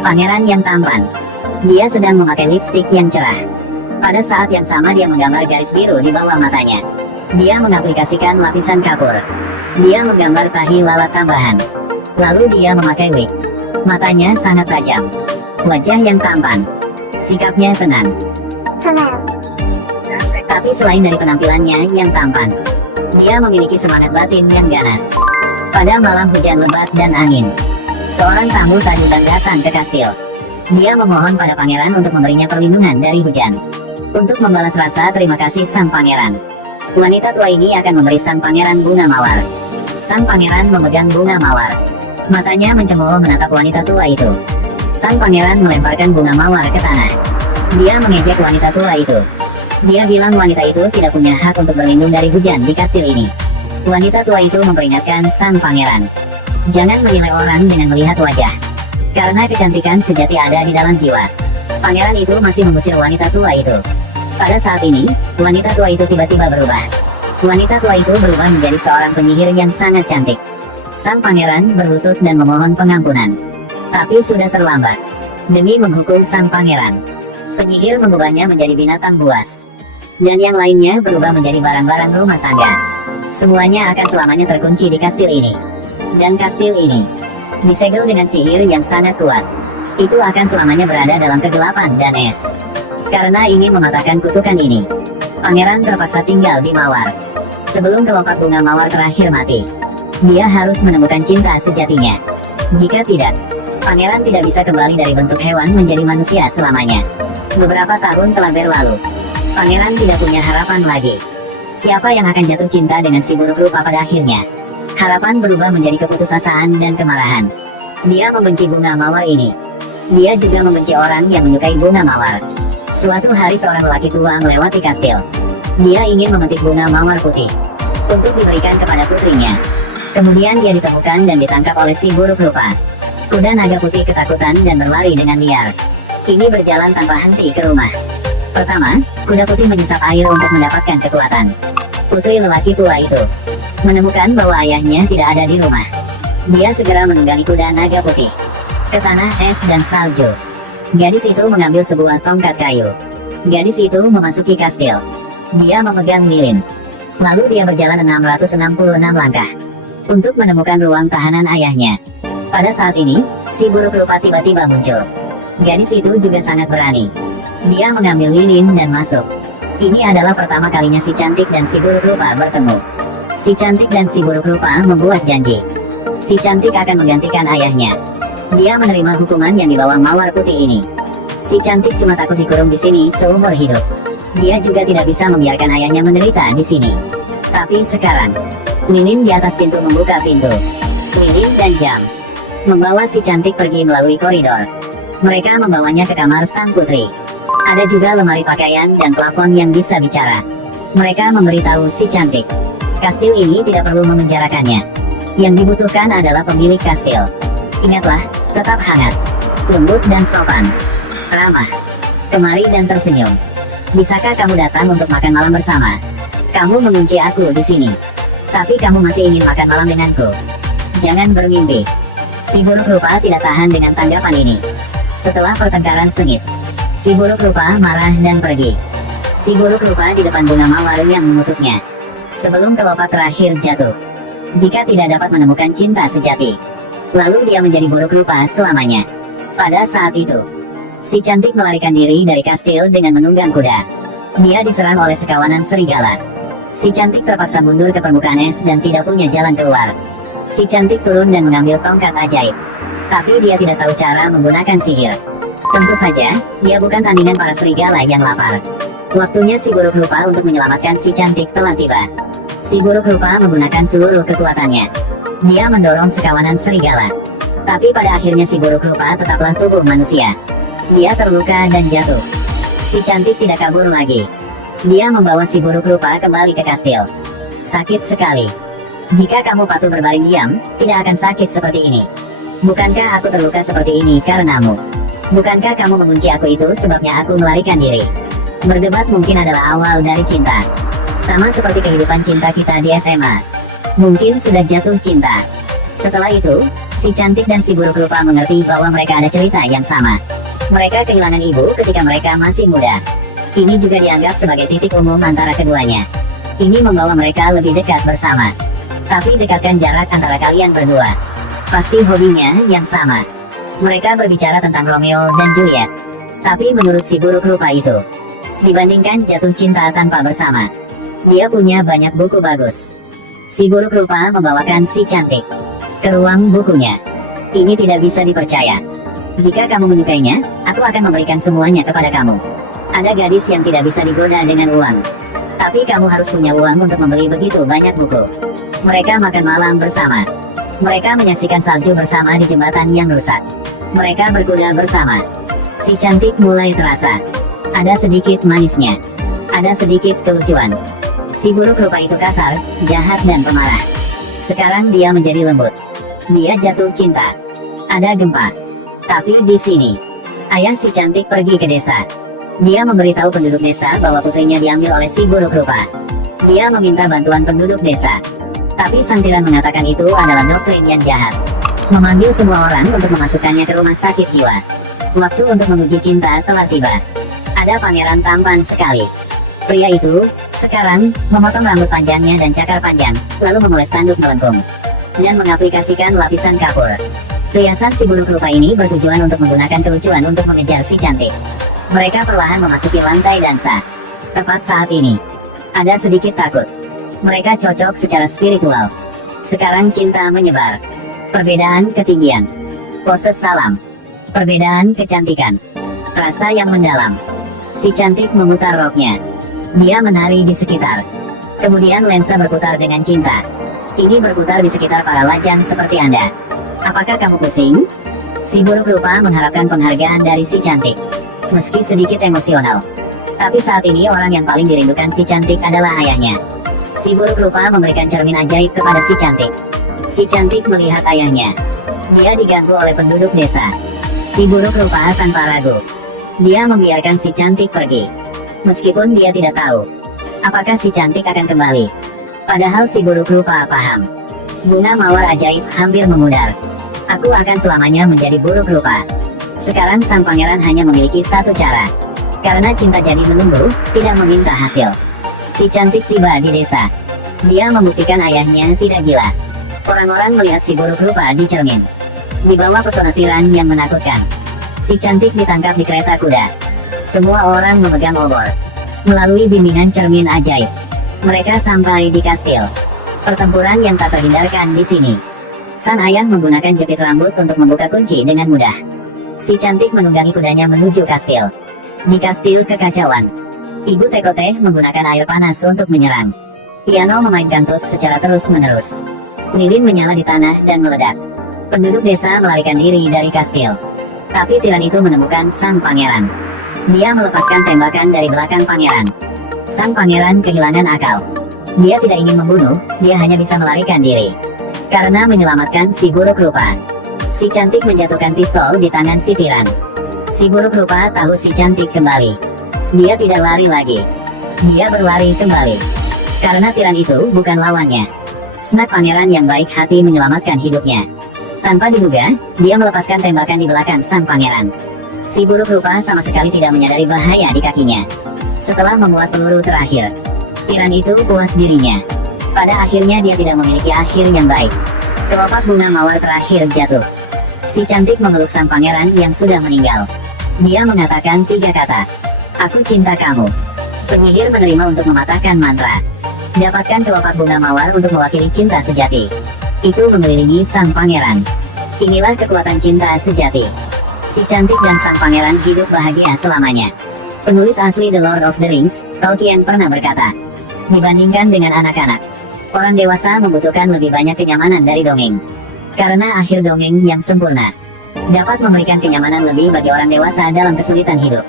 Pangeran yang tampan. Dia sedang memakai lipstik yang cerah. Pada saat yang sama dia menggambar garis biru di bawah matanya. Dia mengaplikasikan lapisan kapur. Dia menggambar tahi lalat tambahan. Lalu dia memakai wig. Matanya sangat tajam. Wajah yang tampan. Sikapnya tenang. Tapi selain dari penampilannya yang tampan, dia memiliki semangat batin yang ganas. Pada malam hujan lebat dan angin, seorang tamu tak diundang datang ke kastil. Dia memohon pada pangeran untuk memberinya perlindungan dari hujan. Untuk membalas rasa terima kasih sang pangeran, wanita tua ini akan memberi sang pangeran bunga mawar. Sang pangeran memegang bunga mawar. Matanya mencemooh menatap wanita tua itu. Sang pangeran melemparkan bunga mawar ke tanah. Dia mengejek wanita tua itu. Dia bilang wanita itu tidak punya hak untuk berlindung dari hujan di kastil ini. Wanita tua itu memperingatkan sang pangeran, jangan menilai orang dengan melihat wajah, karena kecantikan sejati ada di dalam jiwa. Pangeran itu masih mengusir wanita tua itu. Pada saat ini, wanita tua itu tiba-tiba berubah. Wanita tua itu berubah menjadi seorang penyihir yang sangat cantik. Sang pangeran berlutut dan memohon pengampunan. Tapi sudah terlambat. Demi menghukum sang pangeran, penyihir mengubahnya menjadi binatang buas. Dan yang lainnya berubah menjadi barang-barang rumah tangga. Semuanya akan selamanya terkunci di kastil ini. Dan kastil ini disegel dengan sihir yang sangat kuat. Itu akan selamanya berada dalam kegelapan dan es. Karena ingin mematahkan kutukan ini, pangeran terpaksa tinggal di mawar. Sebelum kelopak bunga mawar terakhir mati, dia harus menemukan cinta sejatinya. Jika tidak, pangeran tidak bisa kembali dari bentuk hewan menjadi manusia selamanya. Beberapa tahun telah berlalu. Pangeran tidak punya harapan lagi. Siapa yang akan jatuh cinta dengan si buruk rupa pada akhirnya? Harapan berubah menjadi keputusasaan dan kemarahan. Dia membenci bunga mawar ini. Dia juga membenci orang yang menyukai bunga mawar. Suatu hari seorang lelaki tua melewati kastil. Dia ingin memetik bunga mawar putih untuk diberikan kepada putrinya. Kemudian dia ditemukan dan ditangkap oleh si buruk rupa. Kuda naga putih ketakutan dan berlari dengan liar. Ini berjalan tanpa henti ke rumah. Pertama, kuda putih menyesap air untuk mendapatkan kekuatan. Putri lelaki tua itu menemukan bahwa ayahnya tidak ada di rumah. Dia segera menunggangi kuda naga putih ke tanah es dan salju. Gadis itu mengambil sebuah tongkat kayu. Gadis itu memasuki kastil. Dia memegang lilin. Lalu dia berjalan 666 langkah untuk menemukan ruang tahanan ayahnya. Pada saat ini, si buruk rupa tiba-tiba muncul. Gadis itu juga sangat berani. Dia mengambil lilin dan masuk. Ini adalah pertama kalinya si cantik dan si buruk rupa bertemu. Si cantik dan si buruk rupa membuat janji. Si cantik akan menggantikan ayahnya. Dia menerima hukuman yang dibawa mawar putih ini. Si cantik cuma takut dikurung di sini seumur hidup. Dia juga tidak bisa membiarkan ayahnya menderita di sini. Tapi sekarang, lilin di atas pintu membuka pintu. Lilin dan jam membawa si cantik pergi melalui koridor. Mereka membawanya ke kamar sang putri. Ada juga lemari pakaian dan plafon yang bisa bicara. Mereka memberitahu si cantik, kastil ini tidak perlu memenjarakannya. Yang dibutuhkan adalah pemilik kastil. Ingatlah, tetap hangat, lembut dan sopan, ramah, kemari dan tersenyum. Bisakah kamu datang untuk makan malam bersama? Kamu mengunci aku di sini, tapi kamu masih ingin makan malam denganku. Jangan bermimpi. Si buruk rupa tidak tahan dengan tanggapan ini. Setelah pertengkaran sengit, si buruk rupa marah dan pergi. Si buruk rupa di depan bunga mawar yang mengutuknya. Sebelum kelopak terakhir jatuh, jika tidak dapat menemukan cinta sejati, lalu dia menjadi buruk rupa selamanya. Pada saat itu, si cantik melarikan diri dari kastil dengan menunggang kuda. Dia diserang oleh sekawanan serigala. Si cantik terpaksa mundur ke permukaan es dan tidak punya jalan keluar. Si cantik turun dan mengambil tongkat ajaib. Tapi dia tidak tahu cara menggunakan sihir. Tentu saja, dia bukan tandingan para serigala yang lapar. Waktunya si buruk rupa untuk menyelamatkan si cantik telah tiba. Si buruk rupa menggunakan seluruh kekuatannya. Dia mendorong sekawanan serigala. Tapi pada akhirnya si buruk rupa tetaplah tubuh manusia. Dia terluka dan jatuh. Si cantik tidak kabur lagi. Dia membawa si buruk rupa kembali ke kastil. Sakit sekali. Jika kamu patuh berbaring diam, tidak akan sakit seperti ini. Bukankah aku terluka seperti ini karenamu? Bukankah kamu mengunci aku itu sebabnya aku melarikan diri? Berdebat mungkin adalah awal dari cinta. Sama seperti kehidupan cinta kita di SMA. Mungkin sudah jatuh cinta. Setelah itu, Si cantik dan si buruk rupa mengerti bahwa mereka ada cerita yang sama. Mereka kehilangan ibu ketika mereka masih muda. Ini juga dianggap sebagai titik umum antara keduanya. Ini membawa mereka lebih dekat bersama. Tapi dekatkan jarak antara kalian berdua. Pasti hobinya yang sama. Mereka berbicara tentang Romeo dan Juliet. Tapi menurut si buruk rupa itu, dibandingkan jatuh cinta tanpa bersama, dia punya banyak buku bagus. Si buruk rupa membawakan si cantik ke ruang bukunya. Ini tidak bisa dipercaya. Jika kamu menyukainya, aku akan memberikan semuanya kepada kamu. Ada gadis yang tidak bisa digoda dengan uang. Tapi kamu harus punya uang untuk membeli begitu banyak buku. Mereka makan malam bersama. Mereka menyaksikan salju bersama di jembatan yang rusak. Mereka berkuda bersama. Si cantik mulai terasa. Ada sedikit manisnya. Ada sedikit kelucuan. Si buruk rupa itu kasar, jahat dan pemarah. Sekarang dia menjadi lembut. Dia jatuh cinta. Ada gempa. Tapi di sini, ayah si cantik pergi ke desa. Dia memberitahu penduduk desa bahwa putrinya diambil oleh si buruk rupa. Dia meminta bantuan penduduk desa. Tapi sang tiran mengatakan itu adalah doktrin yang jahat. Memanggil semua orang untuk memasukkannya ke rumah sakit jiwa. Waktu untuk menguji cinta telah tiba. Ada pangeran tampan sekali. Pria itu, sekarang, memotong rambut panjangnya dan cakar panjang, lalu memoles tanduk melengkung, dan mengaplikasikan lapisan kapur. Riasan si buruk rupa ini bertujuan untuk menggunakan kelucuan untuk mengejar si cantik. Mereka perlahan memasuki lantai dansa. Tepat saat ini, ada sedikit takut. Mereka cocok secara spiritual. Sekarang cinta menyebar. Perbedaan ketinggian. Pose salam. Perbedaan kecantikan. Rasa yang mendalam. Si cantik memutar roknya. Dia menari di sekitar. Kemudian lensa berputar dengan cinta. Ini berputar di sekitar para lajang seperti Anda. Apakah kamu pusing? Si buruk rupa mengharapkan penghargaan dari si cantik. Meski sedikit emosional. Tapi saat ini orang yang paling dirindukan si cantik adalah ayahnya. Si buruk rupa memberikan cermin ajaib kepada si cantik. Si cantik melihat ayahnya. Dia diganggu oleh penduduk desa. Si buruk rupa tanpa ragu. Dia membiarkan si cantik pergi. Meskipun dia tidak tahu apakah si cantik akan kembali. Padahal si buruk rupa paham. Bunga mawar ajaib hampir memudar. Aku akan selamanya menjadi buruk rupa. Sekarang sang pangeran hanya memiliki satu cara. Karena cinta jadi menunggu, tidak meminta hasil. Si cantik tiba di desa. Dia membuktikan ayahnya tidak gila. Orang-orang melihat si buruk rupa di cermin. Di bawah pesona tiran yang menakutkan, si cantik ditangkap di kereta kuda. Semua orang memegang obor. Melalui bimbingan cermin ajaib, mereka sampai di kastil. Pertempuran yang tak terhindarkan di sini. Sang ayah menggunakan jepit rambut untuk membuka kunci dengan mudah. Si cantik menunggangi kudanya menuju kastil. Di kastil kekacauan, Ibu Tekote menggunakan air panas untuk menyerang. Piano memainkan tut secara terus-menerus. Lilin menyala di tanah dan meledak. Penduduk desa melarikan diri dari kastil. Tapi tiran itu menemukan sang pangeran. Dia melepaskan tembakan dari belakang pangeran. Sang pangeran kehilangan akal. Dia tidak ingin membunuh, dia hanya bisa melarikan diri. Karena menyelamatkan si buruk rupa. Si cantik menjatuhkan pistol di tangan si tiran. Si buruk rupa tahu si cantik kembali. Dia tidak lari lagi. Dia berlari kembali. Karena tiran itu bukan lawannya. Snack pangeran yang baik hati menyelamatkan hidupnya. Tanpa diduga, dia melepaskan tembakan di belakang sang pangeran. Si buruk rupa sama sekali tidak menyadari bahaya di kakinya. Setelah memuat peluru terakhir, tiran itu puas dirinya. Pada akhirnya dia tidak memiliki akhir yang baik. Kelopak bunga mawar terakhir jatuh. Si cantik memeluk sang pangeran yang sudah meninggal. Dia mengatakan 3 kata. Aku cinta kamu. Penyihir menerima untuk mematahkan mantra. Dapatkan kelopak bunga mawar untuk mewakili cinta sejati. Itu mengelilingi sang pangeran. Inilah kekuatan cinta sejati. Si cantik dan sang pangeran hidup bahagia selamanya. Penulis asli The Lord of the Rings, Tolkien pernah berkata, dibandingkan dengan anak-anak, orang dewasa membutuhkan lebih banyak kenyamanan dari dongeng. Karena akhir dongeng yang sempurna dapat memberikan kenyamanan lebih bagi orang dewasa dalam kesulitan hidup.